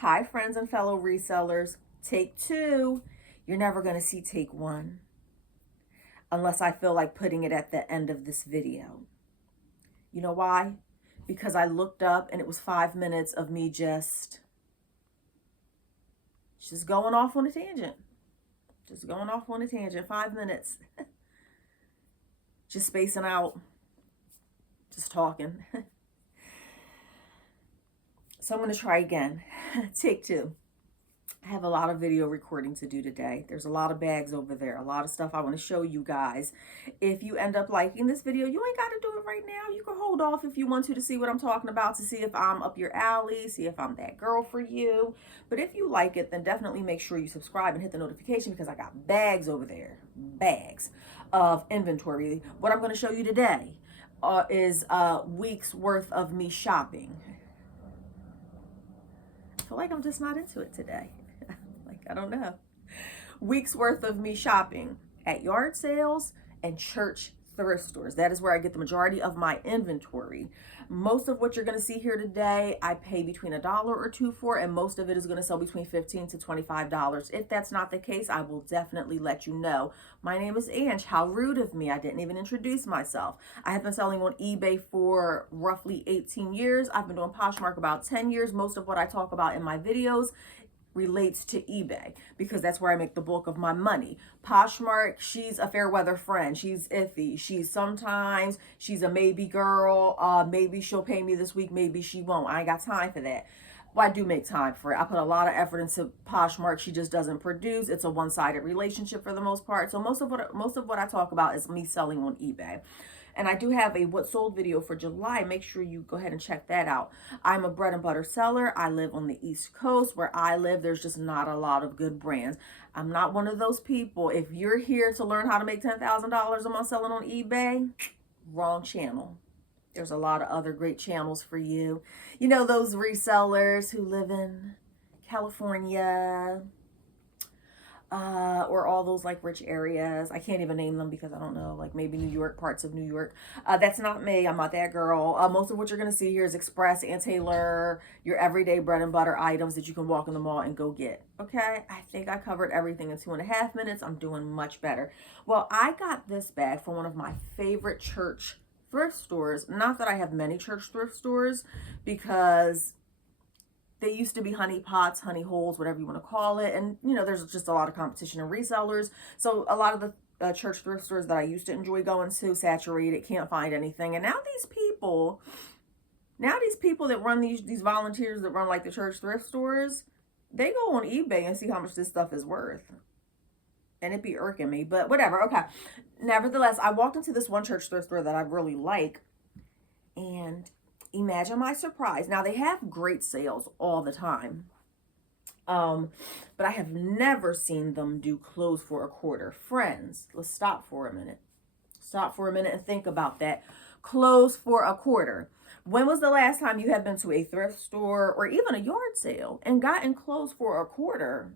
Hi, friends and fellow resellers. Take two. You're never going to see take one unless I feel like putting it at the end of this video. You know why? Because I looked up and it was 5 minutes of me just going off on a tangent. Just going off on a tangent. 5 minutes. Just spacing out. Just talking. So I'm going to try again. Take two. I have a lot of video recording to do today. There's a lot of bags over there, a lot of stuff I want to show you guys. If you end up liking this video, you ain't got to do it right now. You can hold off if you want to see what I'm talking about, to see if I'm up your alley, see if I'm that girl for you. But if you like it, then definitely make sure you subscribe and hit the notification, because I got bags over there, bags of inventory. What I'm going to show you today is a week's worth of me shopping. I feel like I'm just not into it today. I don't know. Weeks worth of me shopping at yard sales and church thrift stores. That is where I get the majority of my inventory. Most of what you're going to see here today, I pay between $1 or $2 for, and most of it is going to sell between $15 to $25. If that's not the case, I will definitely let you know. My name is Ange. How rude of me. I didn't even introduce myself. I have been selling on eBay for roughly 18 years. I've been doing Poshmark about 10 years. Most of what I talk about in my videos relates to eBay, because that's where I make the bulk of my money. Poshmark, she's a fair weather friend. She's iffy. She's a maybe girl. Maybe she'll pay me this week. Maybe she won't. I ain't got time for that. Well, I do make time for it. I put a lot of effort into Poshmark. She just doesn't produce. It's a one-sided relationship for the most part. So most of what I talk about is me selling on eBay. And I do have a what sold video for July. Make sure you go ahead and check that out. I'm a bread and butter seller. I live on the East Coast. Where I live, there's just not a lot of good brands. I'm not one of those people. If you're here to learn how to make $10,000 a month selling on eBay, wrong channel. There's a lot of other great channels for you. You know, those resellers who live in California, or all those like rich areas. I can't even name them because I don't know, like maybe New York, parts of New York. That's not me. I'm not that girl. Most of what you're going to see here is Express and Taylor, your everyday bread and butter items that you can walk in the mall and go get. Okay, I think I covered everything in 2.5 minutes. I'm doing much better. Well, I got this bag from one of my favorite church thrift stores. Not that I have many church thrift stores, because they used to be honey pots, honey holes, whatever you want to call it. And, you know, there's just a lot of competition in resellers. So a lot of the church thrift stores that I used to enjoy going to, saturated, can't find anything. And now these people that run these volunteers that run like the church thrift stores, they go on eBay and see how much this stuff is worth. And it be irking me, but whatever. Okay. Nevertheless, I walked into this one church thrift store that I really like, and imagine my surprise. Now, they have great sales all the time. But I have never seen them do clothes for a quarter. Friends, let's stop for a minute. Stop for a minute and think about that. Clothes for a quarter. When was the last time you have been to a thrift store or even a yard sale and gotten clothes for a quarter?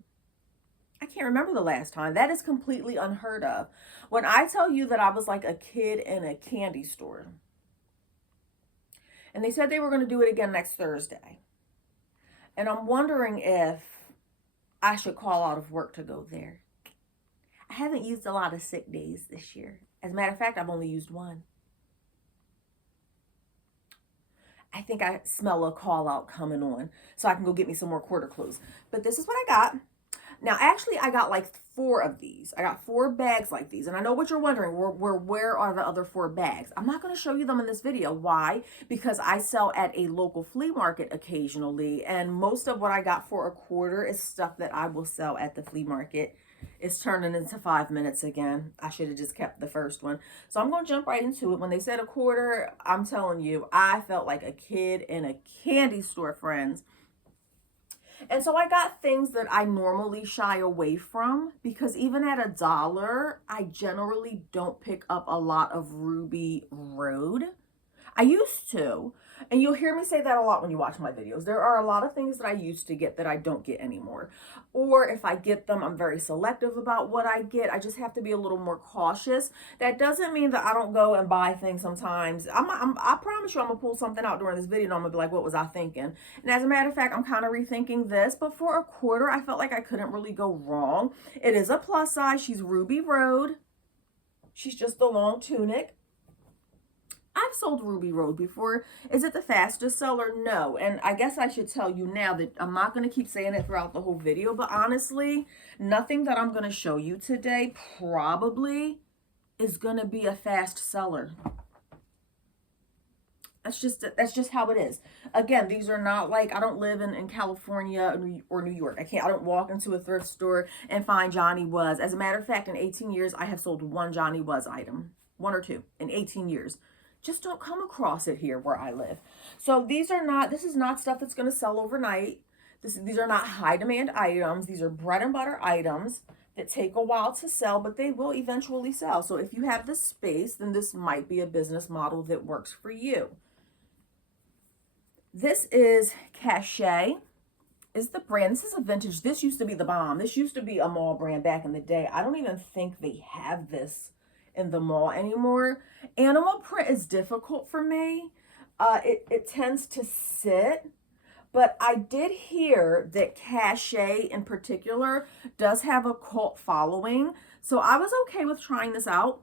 I can't remember the last time. That is completely unheard of. When I tell you that I was like a kid in a candy store, and they said they were going to do it again next Thursday. And I'm wondering if I should call out of work to go there. I haven't used a lot of sick days this year. As a matter of fact, I've only used one. I think I smell a call out coming on, so I can go get me some more quarter clothes. But this is what I got. Now, actually, I got like 4 of these. I got 4 bags like these. And I know what you're wondering, where are the other 4 bags? I'm not going to show you them in this video. Why? Because I sell at a local flea market occasionally. And most of what I got for a quarter is stuff that I will sell at the flea market. It's turning into 5 minutes again. I should have just kept the first one. So I'm going to jump right into it. When they said a quarter, I'm telling you, I felt like a kid in a candy store, friends. And so I got things that I normally shy away from, because even at $1, I generally don't pick up a lot of Ruby Road. I used to, And you'll hear me say that a lot when you watch my videos. There are a lot of things that I used to get that I don't get anymore. Or if I get them, I'm very selective about what I get. I just have to be a little more cautious. That doesn't mean that I don't go and buy things sometimes. I promise you I'm going to pull something out during this video and I'm going to be like, what was I thinking? And as a matter of fact, I'm kind of rethinking this. But for a quarter, I felt like I couldn't really go wrong. It is a plus size. She's Ruby Road. She's just a long tunic. I've sold Ruby Road before. Is it the fastest seller? No. And I guess I should tell you now that I'm not going to keep saying it throughout the whole video, but honestly, nothing that I'm going to show you today probably is going to be a fast seller. That's just how it is. Again, these are not like, I don't live in California or New York. I don't walk into a thrift store and find Johnny Was. As a matter of fact, in 18 years, I have sold one Johnny Was item. One or two in 18 years. Just don't come across it here where I live. So this is not stuff that's going to sell overnight. These are not high demand items. These are bread and butter items that take a while to sell, but they will eventually sell. So if you have the space, then this might be a business model that works for you. This is Cachet, is the brand. This is a vintage. This used to be the bomb. This used to be a mall brand back in the day. I don't even think they have this in the mall anymore. Animal print is difficult for me. It tends to sit, but I did hear that Cachet in particular does have a cult following. So I was okay with trying this out.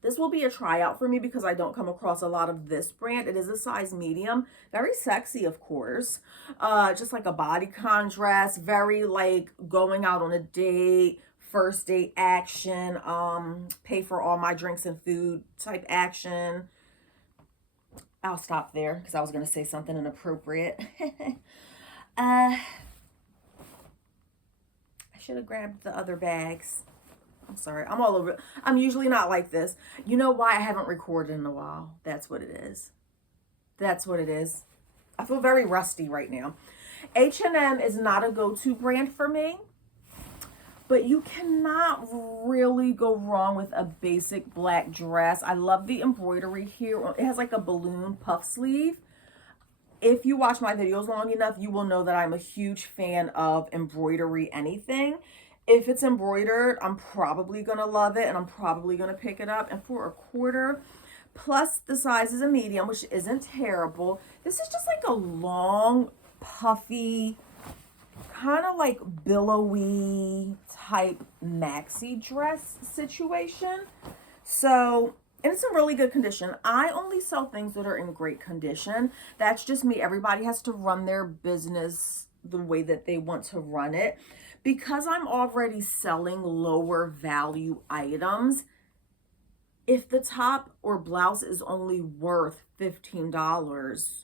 This will be a tryout for me because I don't come across a lot of this brand. It is a size medium, very sexy, of course. Just like a bodycon dress, very like going out on a date, first date action, pay for all my drinks and food type action. I'll stop there because I was going to say something inappropriate. I should have grabbed the other bags. I'm sorry. I'm all over. I'm usually not like this. You know why? I haven't recorded in a while. That's what it is. That's what it is. I feel very rusty right now. H&M is not a go-to brand for me, but you cannot really go wrong with a basic black dress. I love the embroidery here. It has like a balloon puff sleeve. If you watch my videos long enough, you will know that I'm a huge fan of embroidery anything. If it's embroidered, I'm probably going to love it and I'm probably going to pick it up. And for a quarter, plus the size is a medium, which isn't terrible. This is just like a long, puffy, kind of like billowy type maxi dress situation. So, and it's in really good condition. I only sell things that are in great condition. That's just me. Everybody has to run their business the way that they want to run it. Because I'm already selling lower value items, if the top or blouse is only worth $15,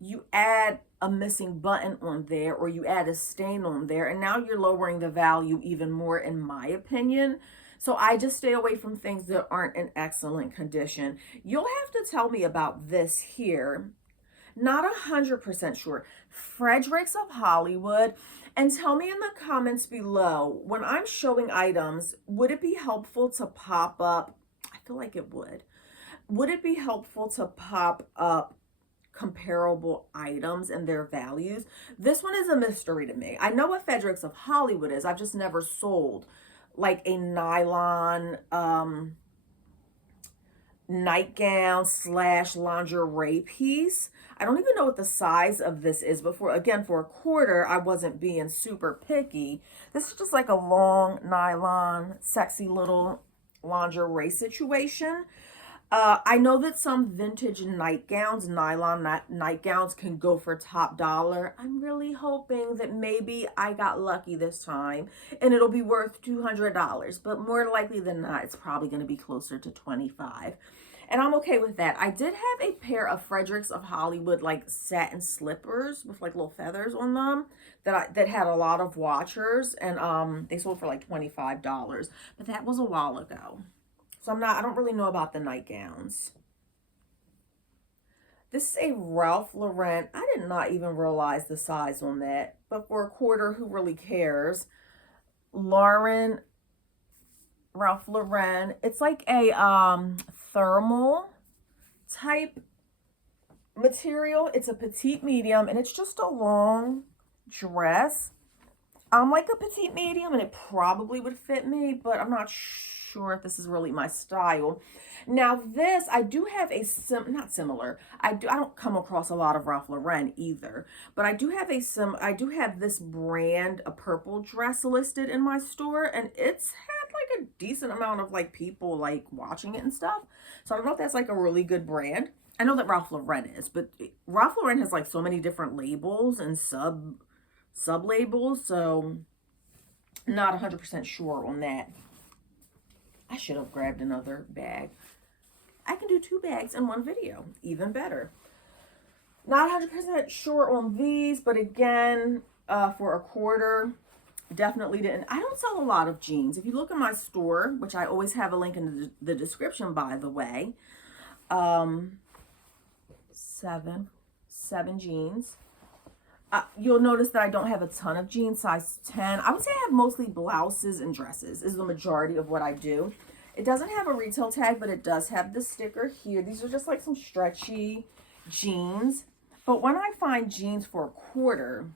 you add a missing button on there or you add a stain on there, and now you're lowering the value even more, in my opinion. So I just stay away from things that aren't in excellent condition. You'll have to tell me about this here. Not 100% sure. Fredericks of Hollywood. And tell me in the comments below, when I'm showing items, would it be helpful to pop up? I feel like it would. Would it be helpful to pop up comparable items and their values? This one is a mystery to me. I know what Fredericks of Hollywood is. I've just never sold like a nylon nightgown / lingerie piece. I don't even know what the size of this is, but for a quarter, I wasn't being super picky. This is just like a long nylon, sexy little lingerie situation. I know that some vintage nightgowns, nylon nightgowns, can go for top dollar. I'm really hoping that maybe I got lucky this time and it'll be worth $200, but more likely than not, it's probably going to be closer to $25. And I'm okay with that. I did have a pair of Fredericks of Hollywood like satin slippers with like little feathers on them that had a lot of watchers, and they sold for like $25, but that was a while ago. So I don't really know about the nightgowns. This is a Ralph Lauren. I did not even realize the size on that, but for a quarter, who really cares? Ralph Lauren. It's like a thermal type material. It's a petite medium, and it's just a long dress. I'm like a petite medium, and it probably would fit me, but I'm not sure if this is really my style. Now this, I do have a not similar. I don't come across a lot of Ralph Lauren either, but I do have I do have this brand, a purple dress listed in my store, and it's had like a decent amount of like people like watching it and stuff. So I don't know if that's like a really good brand. I know that Ralph Lauren is, but Ralph Lauren has like so many different labels and sub labels, so not 100% sure on that. I should have grabbed another bag. I can do 2 bags in one video, even better. Not 100% sure on these, but again, for a quarter, definitely didn't. I don't sell a lot of jeans. If you look at my store, which I always have a link in the description, by the way, seven jeans. You'll notice that I don't have a ton of jeans, size 10. I would say I have mostly blouses and dresses is the majority of what I do. It doesn't have a retail tag, but it does have the sticker here. These are just like some stretchy jeans. But when I find jeans for a quarter,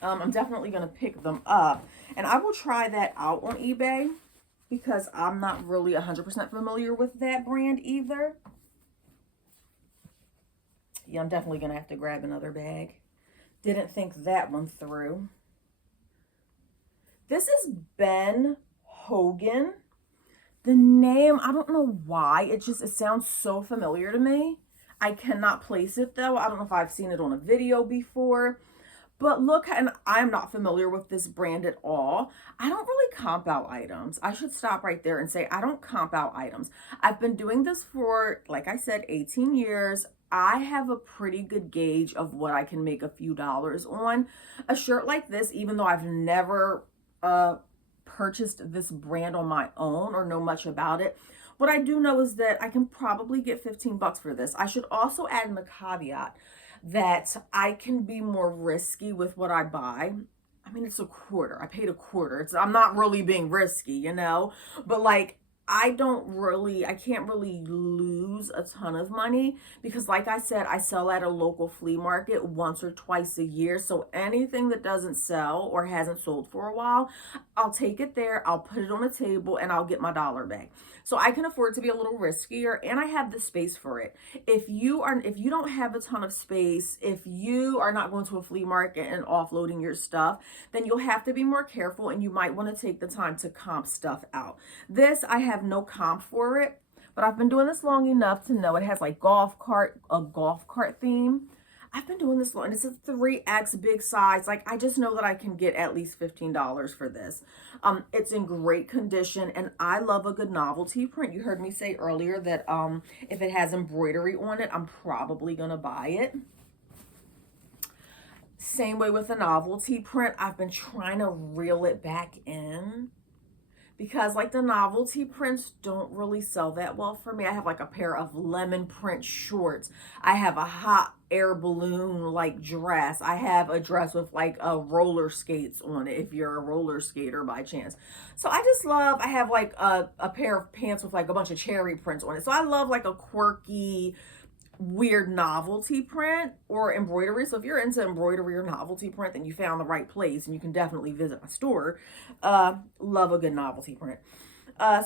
I'm definitely going to pick them up. And I will try that out on eBay because I'm not really 100% familiar with that brand either. Yeah, I'm definitely going to have to grab another bag. Didn't think that one through. This is Ben Hogan. The name, I don't know why. It sounds so familiar to me. I cannot place it though. I don't know if I've seen it on a video before. But look, and I'm not familiar with this brand at all. I don't really comp out items. I should stop right there and say I don't comp out items. I've been doing this for, like I said, 18 years. I have a pretty good gauge of what I can make a few dollars on. A shirt like this, even though I've never purchased this brand on my own or know much about it, what I do know is that I can probably get 15 bucks for this. I should also add in the caveat that I can be more risky with what I buy. I mean, it's a quarter. I paid a quarter. I'm not really being risky, you know, but like, I can't really lose a ton of money because like I said, I sell at a local flea market once or twice a year. So anything that doesn't sell or hasn't sold for a while, I'll take it there, I'll put it on a table and I'll get my dollar back. So I can afford to be a little riskier and I have the space for it. If you don't have a ton of space, if you are not going to a flea market and offloading your stuff, then you'll have to be more careful and you might want to take the time to comp stuff out. This, I have no comp for it, but I've been doing this long enough to know it has like a golf cart theme. I've been doing this long, and it's a 3X big size. Like, I just know that I can get at least $15 for this. It's in great condition, and I love a good novelty print. You heard me say earlier that if it has embroidery on it, I'm probably gonna buy it. Same way with the novelty print. I've been trying to reel it back in because like the novelty prints don't really sell that well for me. I have like a pair of lemon print shorts. I have a hot air balloon like dress. I have a dress with like roller skates on it if you're a roller skater by chance. So I have like a pair of pants with like a bunch of cherry prints on it. So I love like a quirky, weird novelty print or embroidery. So if you're into embroidery or novelty print, then you found the right place and you can definitely visit my store. Love a good novelty print.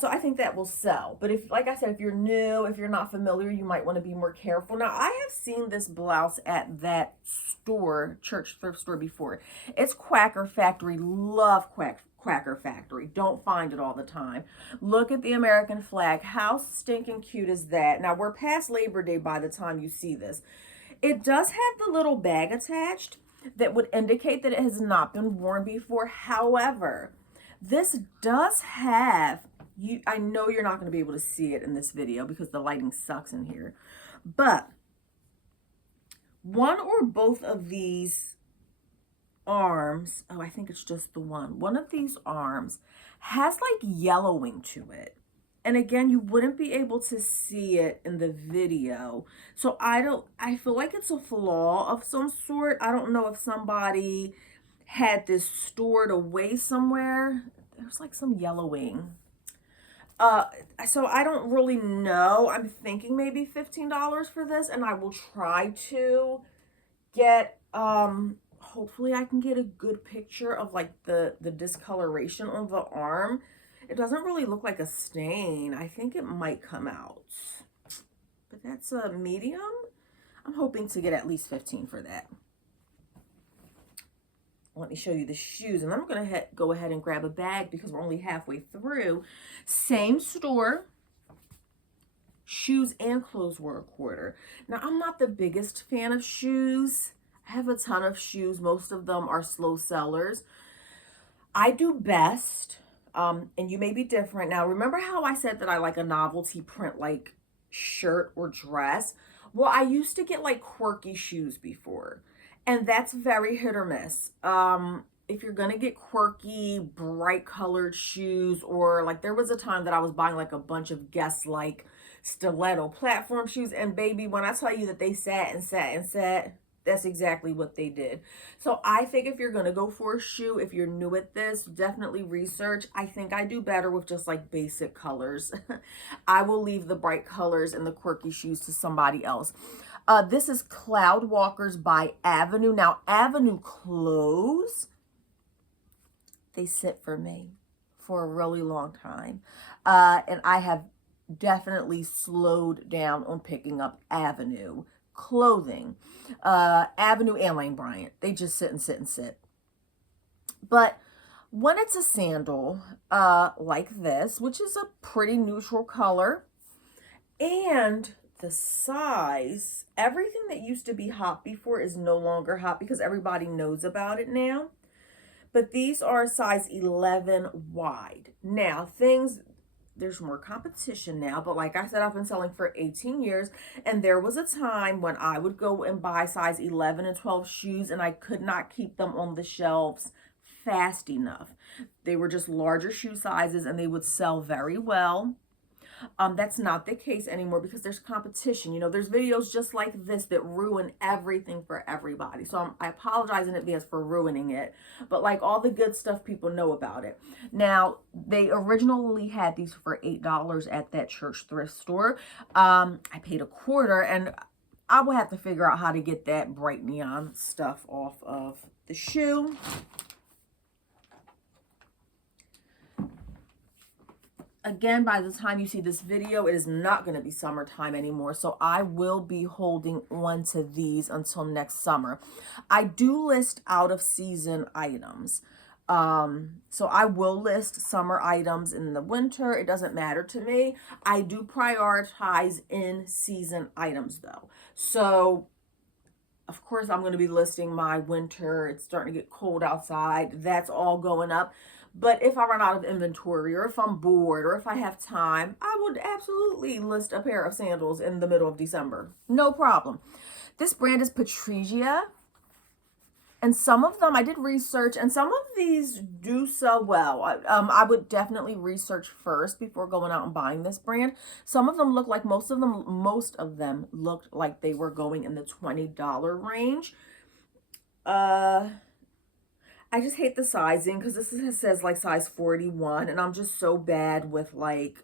So I think that will sell. But if, like I said, if you're new, if you're not familiar, you might want to be more careful. Now, I have seen this blouse at that store, church thrift store before. It's Quaker Factory. Love Quaker Factory. Don't find it all the time. Look at the American flag. How stinking cute is that? Now, we're past Labor Day by the time you see this. It does have the little bag attached that would indicate that it has not been worn before. However, this does have, I know you're not going to be able to see it in this video because the lighting sucks in here, but one or both of these arms, oh, I think it's just the one of these arms has like yellowing to it. And again, you wouldn't be able to see it in the video. So I feel like it's a flaw of some sort. I don't know if somebody had this stored away somewhere. There's like some yellowing. Uh, so I don't really know. I'm thinking maybe $15 for this, and I will try to get, hopefully I can get a good picture of like the discoloration on the arm. It doesn't really look like a stain. I think it might come out, but that's a medium. I'm hoping to get at least 15 for that. Let me show you the shoes, and I'm going to go ahead and grab a bag because we're only halfway through. Same store. Shoes and clothes were a quarter. Now, I'm not the biggest fan of shoes. I have a ton of shoes. Most of them are slow sellers. I do best, and you may be different. Now, remember how I said that I like a novelty print like shirt or dress? Well, I used to get like quirky shoes before, and that's very hit or miss. If you're gonna get quirky, bright colored shoes, or like there was a time that I was buying like a bunch of Guess like stiletto platform shoes, and baby, when I tell you that they sat and sat and sat, that's exactly what they did. So I think if you're gonna go for a shoe, if you're new at this, definitely research. I think I do better with just like basic colors. I will leave the bright colors and the quirky shoes to somebody else. This is Cloud Walkers by Avenue. Now, Avenue clothes, they sit for me for a really long time. And I have definitely slowed down on picking up Avenue clothing. Avenue and Lane Bryant, they just sit and sit and sit. But when it's a sandal like this, which is a pretty neutral color, and the size, everything that used to be hot before is no longer hot because everybody knows about it now. But these are size 11 wide. Now, there's more competition now, but like I said, I've been selling for 18 years, and there was a time when I would go and buy size 11 and 12 shoes, and I could not keep them on the shelves fast enough. They were just larger shoe sizes, and they would sell very well. That's not the case anymore because there's competition. You know, there's videos just like this that ruin everything for everybody. So I apologize in advance for ruining it. But like all the good stuff, people know about it. Now, they originally had these for $8 at that church thrift store. I paid a quarter, and I will have to figure out how to get that bright neon stuff off of the shoe. Again, by the time you see this video, it is not going to be summertime anymore. So I will be holding on to these until next summer. I do list out of season items. So I will list summer items in the winter. It doesn't matter to me. I do prioritize in season items though. So of course I'm going to be listing my winter. It's starting to get cold outside. That's all going up. But if I run out of inventory, or if I'm bored, or if I have time, I would absolutely list a pair of sandals in the middle of December. No problem. This brand is Patrizia. And some of them, I did research, and some of these do sell well. I would definitely research first before going out and buying this brand. Some of them look like, most of them looked like they were going in the $20 range. I just hate the sizing because this says like size 41, and I'm just so bad with like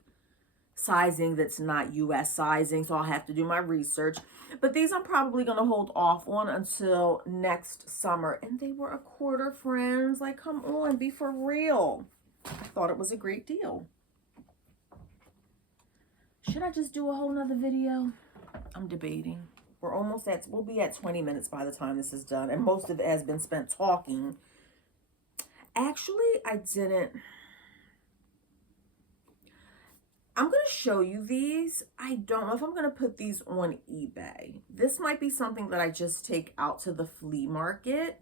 sizing that's not US sizing, so I'll have to do my research. But these I'm probably going to hold off on until next summer. And they were a quarter, friends. Like, come on, be for real. I thought it was a great deal. Should I just do a whole nother video? I'm debating. We'll be at 20 minutes by the time this is done, and most of it has been spent talking. Actually, I didn't. I'm going to show you these. I don't know if I'm going to put these on eBay. This might be something that I just take out to the flea market.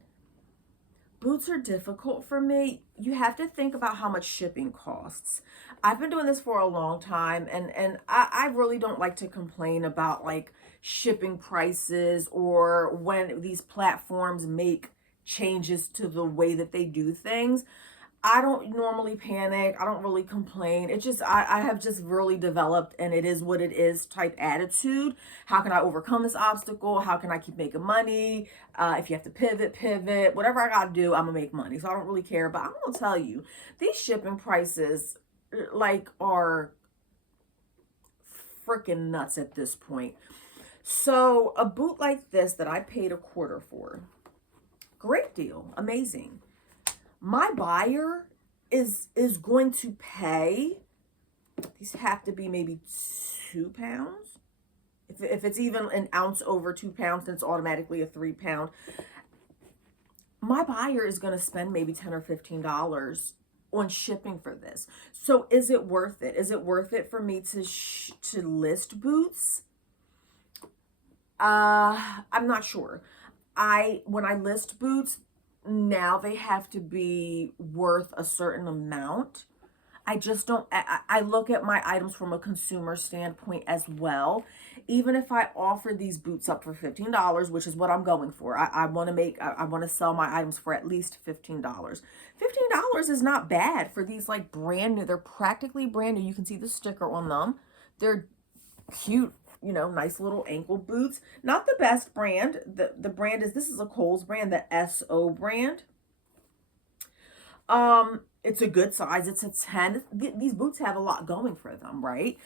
Boots are difficult for me. You have to think about how much shipping costs. I've been doing this for a long time, and I really don't like to complain about like shipping prices or when these platforms make changes to the way that they do things. I don't normally panic. I don't really complain. It's just, I have just really developed and it is what it is type attitude. How can I overcome this obstacle? How can I keep making money? If you have to pivot, whatever I got to do, I'm going to make money. So I don't really care. But I'm going to tell you, these shipping prices like are freaking nuts at this point. So a boot like this that I paid a quarter for, great deal, amazing. My buyer is going to pay, these have to be maybe 2 pounds. If it's even an ounce over 2 pounds, then it's automatically a 3 pound. My buyer is going to spend maybe $10 or $15 on shipping for this. So is it worth it? Is it worth it for me to list boots? I'm not sure. When I list boots, now they have to be worth a certain amount. I just don't, I look at my items from a consumer standpoint as well. Even if I offer these boots up for $15, which is what I'm going for, I want to sell my items for at least $15. $15 is not bad for these like brand new. They're practically brand new. You can see the sticker on them. They're cute, you know, nice little ankle boots. Not the best brand. The brand is, this is a Kohl's brand, the SO brand. It's a good size. It's a 10. These boots have a lot going for them, right?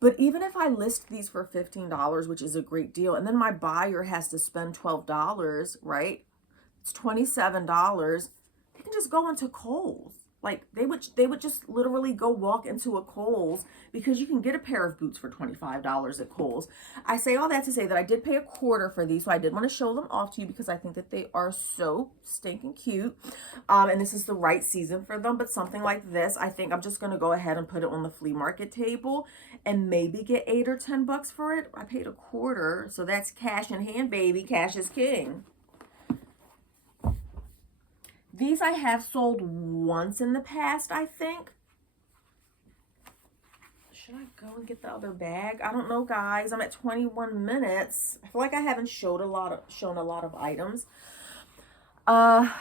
But even if I list these for $15, which is a great deal, and then my buyer has to spend $12, right? It's $27. They can just go into Kohl's. Like they would just literally go walk into a Kohl's, because you can get a pair of boots for $25 at Kohl's. I say all that to say that I did pay a quarter for these, so I did want to show them off to you because I think that they are so stinking cute. And this is the right season for them. But something like this, I think I'm just going to go ahead and put it on the flea market table and maybe get 8 or 10 bucks for it. I paid a quarter, so that's cash in hand, baby. Cash is king. These I have sold once in the past, I think. Should I go and get the other bag? I don't know, guys. I'm at 21 minutes. I feel like I haven't shown a lot of items. But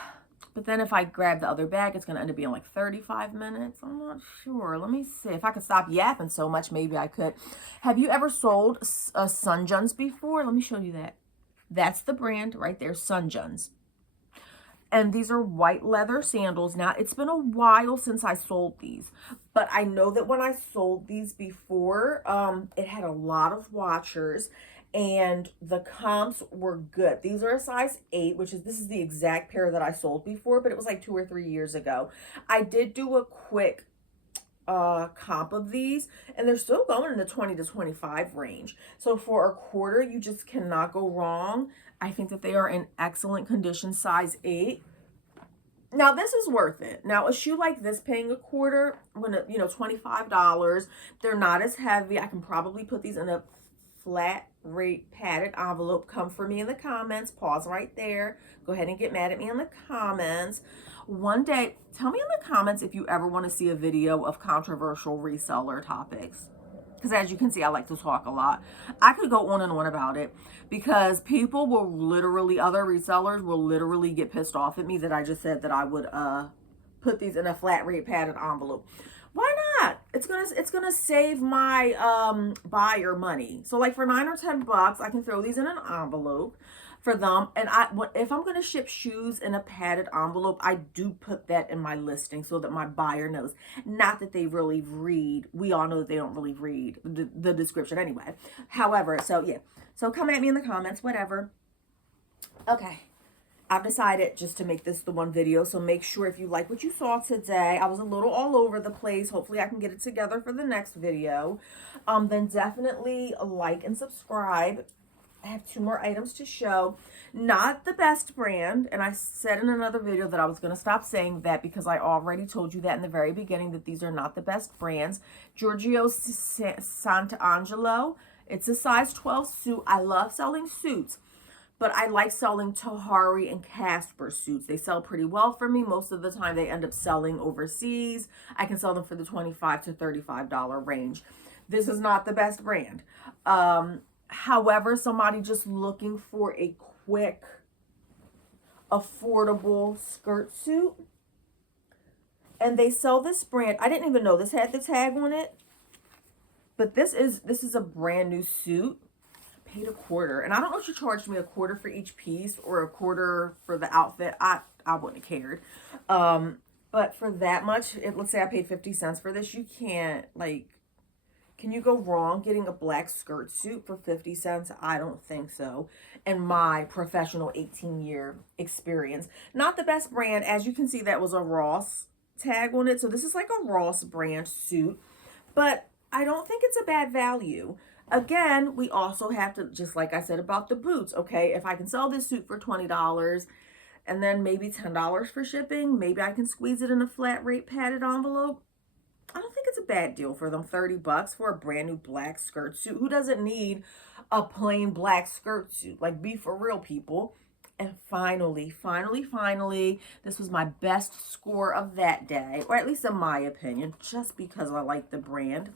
then if I grab the other bag, it's going to end up being like 35 minutes. I'm not sure. Let me see. If I could stop yapping so much, maybe I could. Have you ever sold Sunjuns before? Let me show you that. That's the brand right there, Sunjuns. And these are white leather sandals. Now, it's been a while since I sold these, but I know that when I sold these before, it had a lot of watchers and the comps were good. These are a size 8, this is the exact pair that I sold before, but it was like 2 or 3 years ago. I did do a quick comp of these, and they're still going in the 20 to 25 range. So for a quarter, you just cannot go wrong. I think that they are in excellent condition, size 8. Now this is worth it. Now a shoe like this, paying a quarter, when $25, they're not as heavy. I can probably put these in a flat rate padded envelope. Come for me in the comments. Pause right there. Go ahead and get mad at me in the comments. One day, tell me in the comments if you ever want to see a video of controversial reseller topics. Because as you can see, I like to talk a lot. I could go on and on about it because people will literally, other resellers will literally get pissed off at me that I just said that I would put these in a flat rate padded envelope. Why not? It's gonna save my buyer money. So like for 9 or 10 bucks, I can throw these in an envelope for them. And if I'm going to ship shoes in a padded envelope, I do put that in my listing so that my buyer knows. Not that they really read. We all know that they don't really read the description anyway. However, so yeah. So come at me in the comments, whatever. Okay. I've decided just to make this the one video. So make sure if you like what you saw today, I was a little all over the place. Hopefully I can get it together for the next video. Then definitely like and subscribe. I have 2 more items to show. Not the best brand, and I said in another video that I was going to stop saying that because I already told you that in the very beginning that these are not the best brands. Giorgio Sant'Angelo. It's a size 12 suit. I love selling suits, but I like selling Tahari and Casper suits. They sell pretty well for me. Most of the time they end up selling overseas. I can sell them for the $25 to $35 range. This is not the best brand. However, somebody just looking for a quick, affordable skirt suit, and they sell this brand. I didn't even know this had the tag on it, but this is a brand new suit. I paid a quarter, and I don't know if she charged me a quarter for each piece or a quarter for the outfit. I wouldn't have cared. But for that much, let's say I paid 50 cents for this. You can't Can you go wrong getting a black skirt suit for 50 cents? I don't think so. In my professional 18-year experience. Not the best brand. As you can see, that was a Ross tag on it. So this is like a Ross brand suit. But I don't think it's a bad value. Again, we also have to, just like I said about the boots, okay? If I can sell this suit for $20 and then maybe $10 for shipping, maybe I can squeeze it in a flat rate padded envelope. I don't think it's a bad deal for them. 30 bucks for a brand new black skirt suit. Who doesn't need a plain black skirt suit? Like, be for real, people. And finally, this was my best score of that day, or at least in my opinion, just because I like the brand.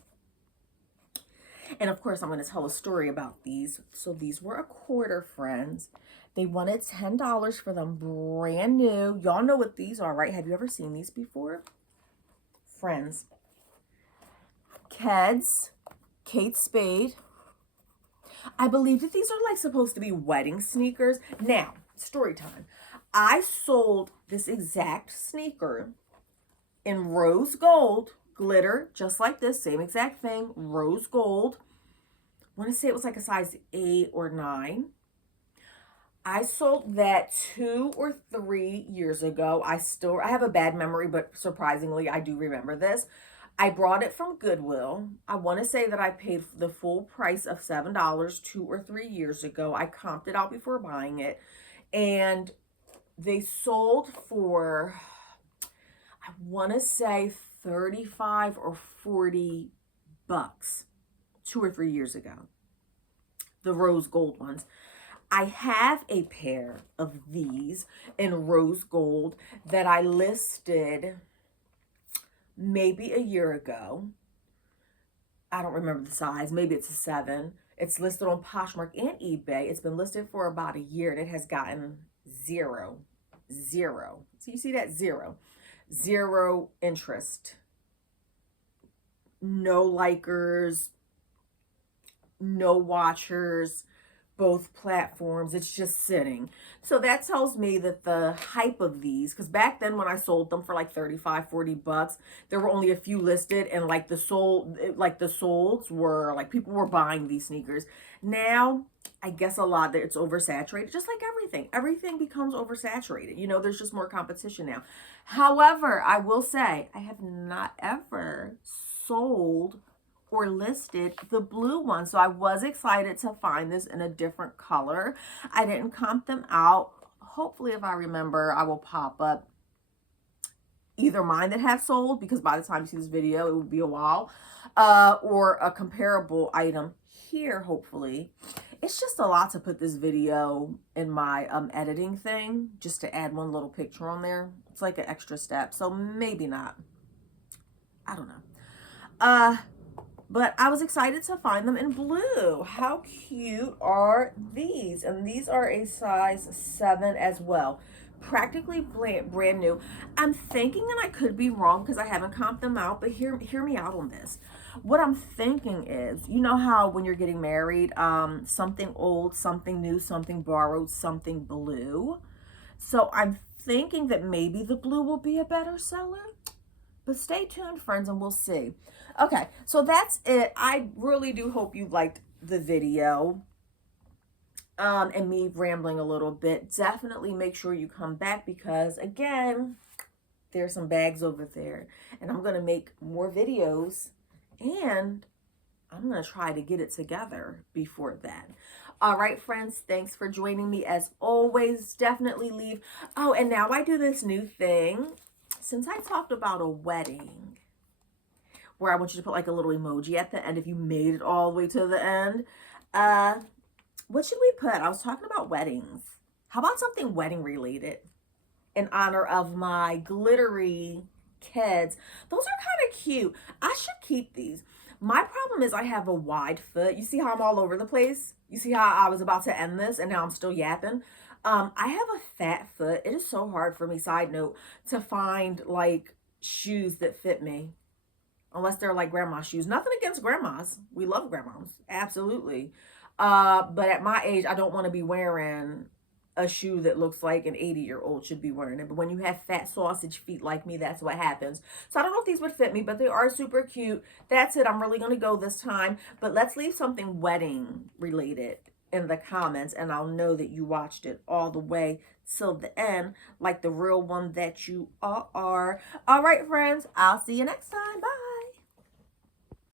And of course, I'm going to tell a story about these. So these were a quarter, friends. They wanted $10 for them, brand new. Y'all know what these are, right? Have you ever seen these before? Friends. Keds, Kate Spade. I believe that these are like supposed to be wedding sneakers. Now, story time. I sold this exact sneaker in rose gold glitter, just like this, same exact thing, rose gold. I want to say it was like a size 8 or 9. I sold that 2 or 3 years ago. I have a bad memory, but surprisingly, I do remember this. I brought it from Goodwill. I want to say that I paid the full price of $7 2 or 3 years ago. I comped it out before buying it. And they sold for, I want to say 35 or 40 bucks 2 or 3 years ago. The rose gold ones. I have a pair of these in rose gold that I listed maybe a year ago. I don't remember the size. Maybe it's a 7. It's listed on Poshmark and eBay. It's been listed for about a year and it has gotten zero. So you see that? Zero interest. No likers, no watchers, both platforms. It's just sitting. So that tells me that the hype of these, because back then when I sold them for like 35, 40 bucks, there were only a few listed, and like the solds were like, people were buying these sneakers. Now, I guess a lot that it's oversaturated, just like everything. Everything becomes oversaturated. You know, there's just more competition now. However, I will say I have not ever sold or listed the blue one. So I was excited to find this in a different color. I didn't comp them out. Hopefully, if I remember, I will pop up either mine that have sold, because by the time you see this video, it will be a while, or a comparable item here, hopefully. It's just a lot to put this video in my editing thing, just to add one little picture on there. It's like an extra step, so maybe not. I don't know. But I was excited to find them in blue. How cute are these? And these are a size 7 as well. Practically brand new. I'm thinking, and I could be wrong because I haven't comped them out, but hear me out on this. What I'm thinking is, you know how when you're getting married, something old, something new, something borrowed, something blue. So I'm thinking that maybe the blue will be a better seller. But stay tuned, friends, and we'll see. Okay, so that's it. I really do hope you liked the video and me rambling a little bit. Definitely make sure you come back because, again, there's some bags over there. And I'm going to make more videos and I'm going to try to get it together before that. All right, friends, thanks for joining me. As always, definitely leave. Oh, and now I do this new thing. Since I talked about a wedding, where I want you to put like a little emoji at the end if you made it all the way to the end, what should we put? I was talking about weddings. How about something wedding related in honor of my glittery Keds? Those are kind of cute. I should keep these. My problem is I have a wide foot. You see how I'm all over the place? You see how I was about to end this and now I'm still yapping? I have a fat foot. It is so hard for me, side note, to find like shoes that fit me. Unless they're like grandma's shoes. Nothing against grandmas. We love grandmas. Absolutely. But at my age, I don't want to be wearing a shoe that looks like an 80-year-old should be wearing it. But when you have fat sausage feet like me, that's what happens. So I don't know if these would fit me, but they are super cute. That's it. I'm really going to go this time. But let's leave something wedding related in the comments, and I'll know that you watched it all the way till the end, like the real one that you are. All right, friends. I'll see you next time. Bye.